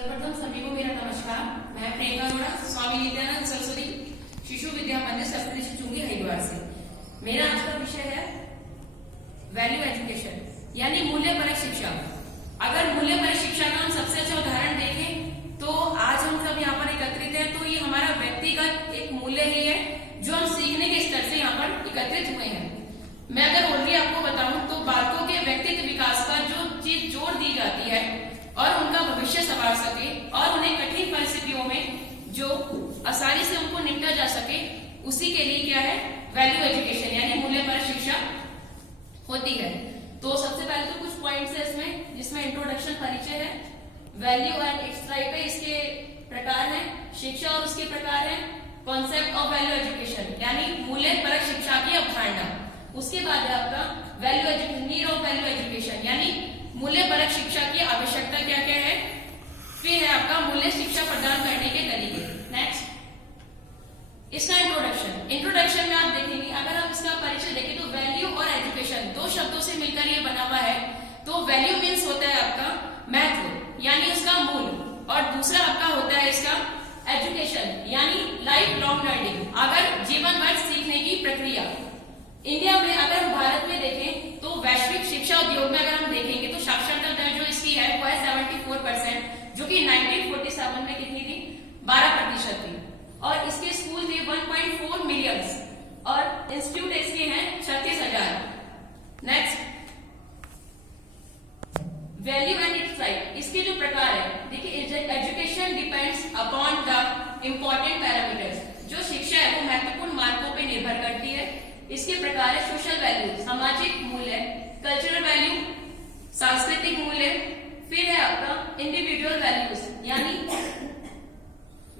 सर्वप्रथम सभी को मेरा नमस्कार। मैं प्रियंका अरोड़ा, स्वामी नित्यानंद सरस्वती शिशु विद्या मंदिर सप्तरी चुंगी हरिद्वार से। मेरा आज का विषय है वैल्यू एजुकेशन यानी मूल्यपरक शिक्षा। अगर मूल्यपरक शिक्षा का हम सबसे अच्छा उदाहरण देखें तो आज हम सब यहाँ पर एकत्रित हैं, तो ये हमारा व्यक्तिगत एक मूल्य ही है जो हम सीखने के स्तर से यहाँ पर एकत्रित हुए हैं। मैं अगर और भी आपको बताऊं तो बालकों के व्यक्तित्व विकास पर जो चीज जोर दी जाती है और उनका भविष्य संवार सके और उन्हें कठिन परिस्थितियों में जो आसानी से उनको निपटा जा सके, उसी के लिए क्या है वैल्यू एजुकेशन यानी मूल्यपरक शिक्षा होती है। तो सबसे पहले तो कुछ पॉइंट्स है इसमें, जिसमें इंट्रोडक्शन परिचय है, वैल्यू एंड इट्स टाइप है, इसके प्रकार है, शिक्षा और उसके प्रकार है, कॉन्सेप्ट ऑफ वैल्यू एजुकेशन यानी मूल्यपरक शिक्षा की अवधारणा। उसके बाद है आपका value education, need of value education यानी मूल्यपरक शिक्षा की आवश्यकता क्या क्या है। फिर है आपका मूल्य शिक्षा प्रदान करने के तरीके। नेक्स्ट इसका इंट्रोडक्शन में आप देखेंगे, अगर आप इसका परिचय देखें तो वैल्यू और एजुकेशन दो शब्दों से मिलकर ये बना हुआ है। तो वैल्यू मीन्स होता है आपका महत्व यानी उसका मूल, और दूसरा आपका होता है इसका एजुकेशन यानी लाइफ लॉन्ग लर्निंग, अगर जीवन भर सीखने की प्रक्रिया। इंडिया में अगर हम भारत में देखें तो वैश्विक शिक्षा उद्योग में अगर हम देखेंगे तो साक्षरता दर जो इसकी है वो है 74%, जो कि 1947 में कितनी थी 12% थी, और इसके स्कूल थे 1.4 मिलियन और इंस्टीट्यूट इसके हैं 36,000। Next value and it's type, इसके जो प्रकार है देखिए, education depends upon the important parameters, जो शिक्षा है वो महत्वपूर्ण मानकों पर निर्भर करती है। इसके प्रकार है सोशल वैल्यू सामाजिक मूल्य, कल्चरल वैल्यू सांस्कृतिक मूल्य, फिर है आपका इंडिविजुअल वैल्यूज यानी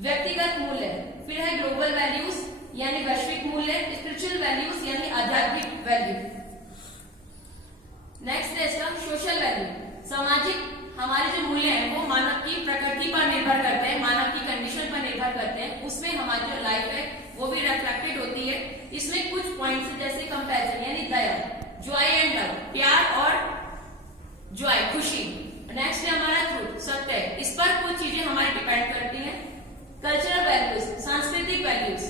व्यक्तिगत मूल्य, फिर है ग्लोबल वैल्यूज यानी वैश्विक मूल्य, स्पिरिचुअल वैल्यूज यानी आध्यात्मिक वैल्यू। नेक्स्ट है इसका सोशल वैल्यू, सामाजिक हमारे जो मूल्य हैं वो मानव की प्रकृति पर निर्भर करते हैं, मानव की कंडीशन पर निर्भर करते हैं, उसमें हमारी जो लाइफ है वो भी रिफ्लेक्टेड होती है। इसमें कुछ पॉइंट्स जैसे कंपैरिजन यानी दया, जॉय एंड लव प्यार और जॉय खुशी। नेक्स्ट है हमारा ट्रूथ सत्य, इस पर कुछ चीजें हमारी डिपेंड करती हैं। कल्चरल वैल्यूज सांस्कृतिक values,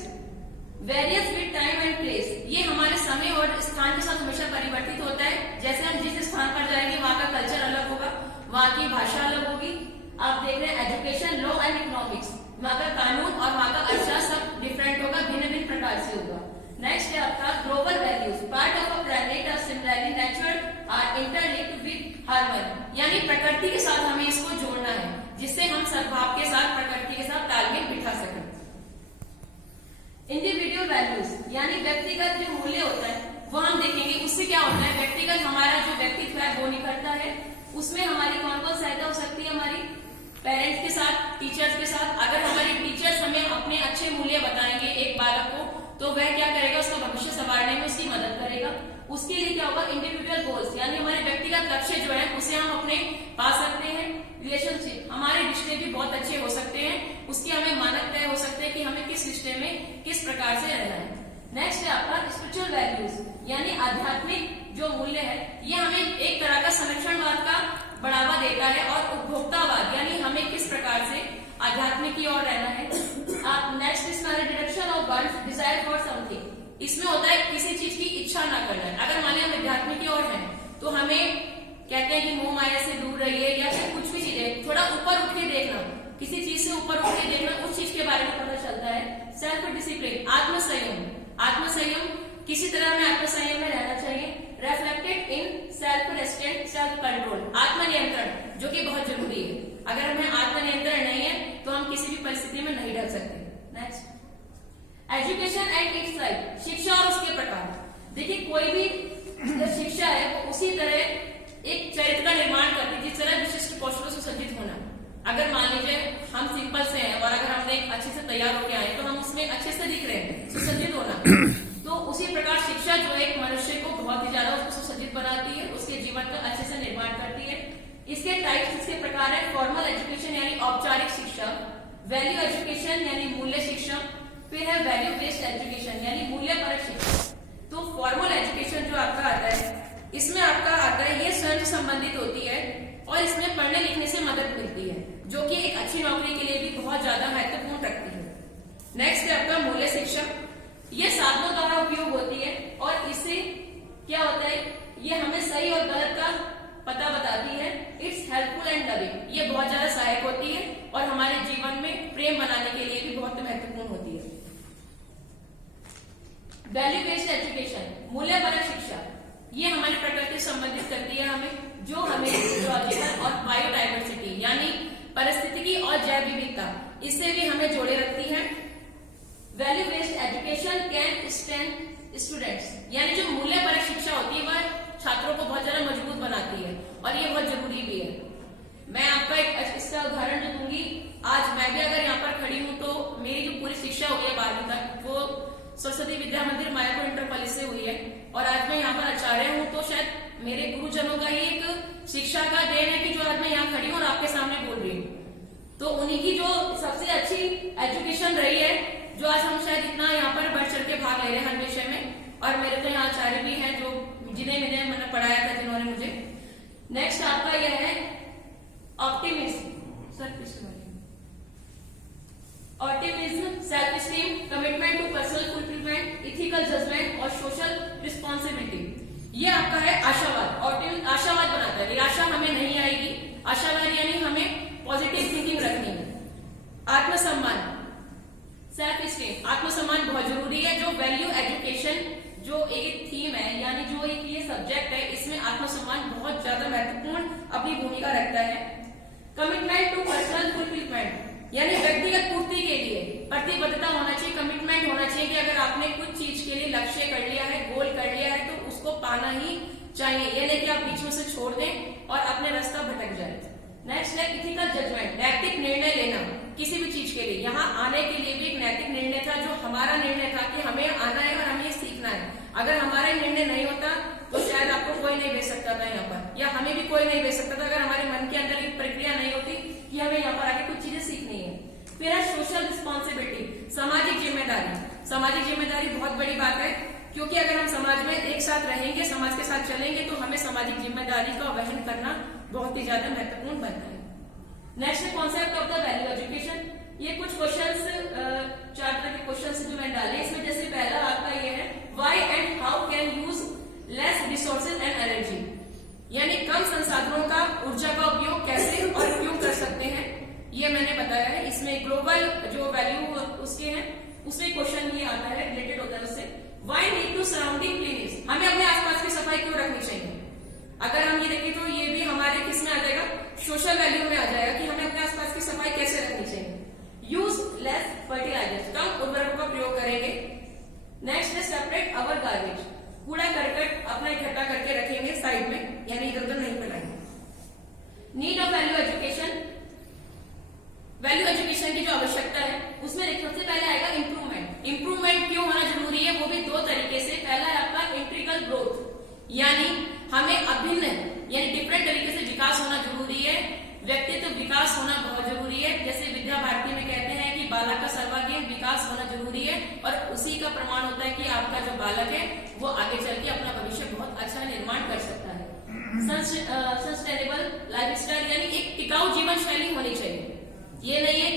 various with time and place, ये हमारे समय और स्थान के साथ हमेशा परिवर्तित होता है। जैसे हम जिस स्थान पर जाएंगे वहां का कल्चर अलग होगा, वहां की भाषा अलग होगी। आप देख रहे हैं एजुकेशन लॉ एंड इकोनॉमिक्स, वहां का कानून और वहां का अर्थशास्त्र सब डिफरेंट होगा, भिन्न भिन्न प्रकार से होगा। नेक्स्ट है आपका global values, part of a planet are similarly natural are interlinked with harmony, यानी प्रकृति के साथ हमें इसको जोड़ना है जिससे हम सद्भाव के साथ प्रकृति के साथ तालमेल बिठा सकें। इंडिविजुअल वैल्यूज यानी व्यक्तिगत जो मूल्य होता है वो हम देखेंगे, उससे क्या होता है व्यक्तिगत हमारा जो व्यक्तित्व है वो निखरता है। उसमें हमारी कौन कौन सहायता हो सकती है, हमारी पेरेंट्स के साथ, टीचर्स के साथ। अगर हमारे टीचर्स हमें अपने अच्छे मूल्य बताएंगे एक बालक को, तो वह क्या करेगा, उसका भविष्य संवारने में उसकी मदद करेगा। उसके लिए क्या होगा इंडिविजुअल गोल्स यानी हमारे व्यक्तिगत लक्ष्य जो है उसे हम अपने पा सकते हैं। रिलेशनशिप हमारे रिश्ते भी बहुत अच्छे हो सकते हैं, उसकी हमें मानक तय हो सकते हैं कि हमें किस रिश्ते में किस प्रकार से रहना है। नेक्स्ट है आपका स्पिरिचुअल वैल्यूज यानी आध्यात्मिक जो मूल्य है, ये हमें एक तरह का संरक्षणवाद का बढ़ावा देता है, और उपभोक्तावाद यानी हमें किस प्रकार से आध्यात्मिक की ओर रहना है। आप नेक्स्ट इसमें deduction of one's desire for something, इसमें होता है किसी चीज की इच्छा ना करना। अगर मान लिया हम अध्यात्म की ओर हैं तो हमें कहते हैं कि मोह माया से दूर रहिए, या फिर कुछ भी चीजें थोड़ा ऊपर उठ के देखना, किसी चीज से ऊपर उठ के देखना, उस चीज के बारे में पता चलता है। सेल्फ डिसिप्लिन आत्मसंयम, किसी तरह में आत्मसंयम में रहना चाहिए। Reflected in self restraint self control, आत्मनियंत्रण जो कि बहुत जरूरी है। अगर हमें आत्मनियंत्रण नहीं है तो हम किसी भी परिस्थिति में नहीं ढल सकते। Next education and it's type, शिक्षा और उसके प्रकार। देखिए कोई भी शिक्षा है वो उसी तरह एक चरित्र का निर्माण करती है जिस तरह विशिष्ट कौशलों से सज्जित होना। अगर मान लीजिए हम सिंपल से हैं और अगर हमने अच्छे से तैयार होकर आए तो हम उसमें अच्छे से दिख रहे हैं, सुसज्जित होना। तो उसी प्रकार शिक्षा जो एक मनुष्य को बहुत ही ज्यादा उसको सुसज्जित बनाती है, उसके जीवन का अच्छे से निर्माण करती है। इसके टाइप्स, इसके प्रकार है फॉर्मल एजुकेशन यानी औपचारिक शिक्षा, वैल्यू एजुकेशन यानी मूल्य शिक्षा, फिर है वैल्यू बेस्ड एजुकेशन यानी मूल्यपरक शिक्षा। तो फॉर्मल एजुकेशन जो आपका आता है इसमें ये स्वयं संबंधित होती है और इसमें पढ़ने लिखने से मदद मिलती है, जो कि एक नेक्स्ट है आपका मूल्य शिक्षा। ये साधनों द्वारा उपयोग होती है और इससे क्या होता है, ये हमें सही और गलत का पता बताती है। इट्स हेल्पफुल एंड लविंग, ये बहुत ज्यादा सहायक होती है और हमारे जीवन में प्रेम बनाने के लिए भी बहुत महत्वपूर्ण होती है। वैल्यू बेस्ड एजुकेशन, मूल्यपरक शिक्षा, ये हमारी प्रकृति से संबंधित करती है हमें, जो हमें इकोलॉजिकल और बायोडाइवर्सिटी यानी परिस्थितिकी और जैव विविधता, इससे भी हमें जोड़े रखती है। Value based education can strength students, यानी जो मूल्यपरक शिक्षा होती है वह छात्रों को बहुत ज्यादा मजबूत बनाती है और ये बहुत जरूरी भी है। मैं आपका एक इसका उदाहरण जो दूंगी, आज मैं भी अगर यहाँ पर खड़ी हूँ तो मेरी जो पूरी शिक्षा हुई है 12वीं तक वो सरस्वती विद्या मंदिर मायापुर इंटर कॉलेज से हुई है और आज मैं यहाँ पर आचार्य हूँ, तो शायद मेरे गुरुजनों का ही एक शिक्षा का देन है कि जो आज मैं यहाँ खड़ी हूँ और आपके सामने बोल रही हूँ। तो उन्हीं की जो सबसे अच्छी एजुकेशन रही है, जो आज हम शायद इतना यहाँ पर बढ़ चढ़ के भाग ले रहे हैं हर विषय में। और मेरे तो यहाँ आचार्य भी हैं जो जिन्हें मैंने पढ़ाया था, जिन्होंने मुझे। नेक्स्ट आपका यह है optimism, optimism, self esteem, commitment to personal fulfilment, ethical judgement और सोशल रिस्पॉन्सिबिलिटी। ये आपका है आशावाद। ऑप्टिमिज्म आशावाद बनाता है, निराशा हमें नहीं आएगी। आशावाद यानी हमें पॉजिटिव थिंकिंग रखनी है। आत्मसम्मान, सेल्फ स्टीम, आत्मसम्मान बहुत जरूरी है। जो वैल्यू एजुकेशन जो एक थीम है, यानी जो एक ये सब्जेक्ट है, इसमें आत्मसम्मान बहुत ज्यादा महत्वपूर्ण अपनी भूमिका रखता है। कमिटमेंट टू पर्सनल फुलफिलमेंट, यानी व्यक्तिगत पूर्ति के लिए प्रतिबद्धता होना चाहिए, कमिटमेंट होना चाहिए कि अगर आपने कुछ चीज के लिए लक्ष्य कर लिया है, गोल कर लिया है, तो उसको पाना ही चाहिए। ये नहीं कि आप बीच में से छोड़ दें और अपने रास्ता भटक जाए। नेक्स्ट है इथिकल जजमेंट, नैतिक निर्णय लेना किसी भी चीज के लिए। यहाँ आने के लिए भी एक नैतिक निर्णय था, जो हमारा निर्णय था कि हमें आना है और हमें सीखना है। अगर हमारा निर्णय नहीं होता तो शायद आपको कोई नहीं भेज सकता था यहाँ पर, या हमें भी कोई नहीं भेज सकता था अगर हमारे मन के अंदर एक प्रक्रिया नहीं होती कि हमें यहाँ पर आके कुछ चीजें सीखनी है। फिर है सोशल रिस्पॉन्सिबिलिटी, सामाजिक जिम्मेदारी। सामाजिक जिम्मेदारी बहुत बड़ी बात है, क्योंकि अगर हम समाज में एक साथ रहेंगे, समाज के साथ चलेंगे, तो हमें सामाजिक जिम्मेदारी का वहन करना बहुत ही ज्यादा महत्वपूर्ण बनता है। Next concept of the value education. ये कुछ क्वेश्चंस, 4 तरह के क्वेश्चंस जो मैंने डाले, इसमें जैसे पहला आपका ये है, why and how can use less resources and energy, यानी कम संसाधनों का ऊर्जा का उपयोग कैसे और क्यों कर सकते हैं, ये मैंने बताया है। इसमें ग्लोबल जो वैल्यू उसके हैं, उसमें क्वेश्चन ये आता है, रिलेटेड होता है उससे। Why need to surrounding cleanness, हमें अपने आसपास की सफाई क्यों रखनी चाहिए। अगर हम ये देखें तो ये भी हमारे किस में आ जाएगा, सोशल वैल्यू में आ जाएगा कि हमें अपने आसपास की सफाई कैसे रखनी चाहिए। यूज लेस फर्टिलाइजर्स, कम उर्वरकों का प्रयोग करेंगे। नेक्स्ट है सेपरेट अवर गार्बेज, कूड़ा करकट अपना इकट्ठा करके रखेंगे साइड में, यानी इधर उधर नहीं फैलाएंगे। Need of value education, value education की जो आवश्यकता है उसमें सबसे पहले आएगा इंप्रूवमेंट। इंप्रूवमेंट क्यों होना जरूरी है, वो भी 2 तरीके से। पहला है आपका इंट्रिकल ग्रोथ, यानी हमें अभिन्न यानी डिफरेंट तरीके से विकास होना जरूरी है। व्यक्तित्व विकास होना बहुत जरूरी है। जैसे विद्या भारती में कहते हैं कि बालक का सर्वांगीण विकास होना जरूरी है, और उसी का प्रमाण होता है कि आपका जो बालक है वो आगे चल के अपना भविष्य बहुत अच्छा निर्माण कर सकता है। सस्टेनेबल लाइफस्टाइल, यानी एक टिकाऊ जीवन शैली होनी चाहिए। ये नहीं है